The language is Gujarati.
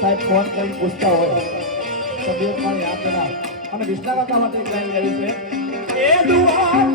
સાહેબ ફોન કરીને પૂછતા હોય તબિયત પણ યાદ ના અને વિષ્ણા કાકા માટે એક લાઈન ગાઈ છે એ દુઆ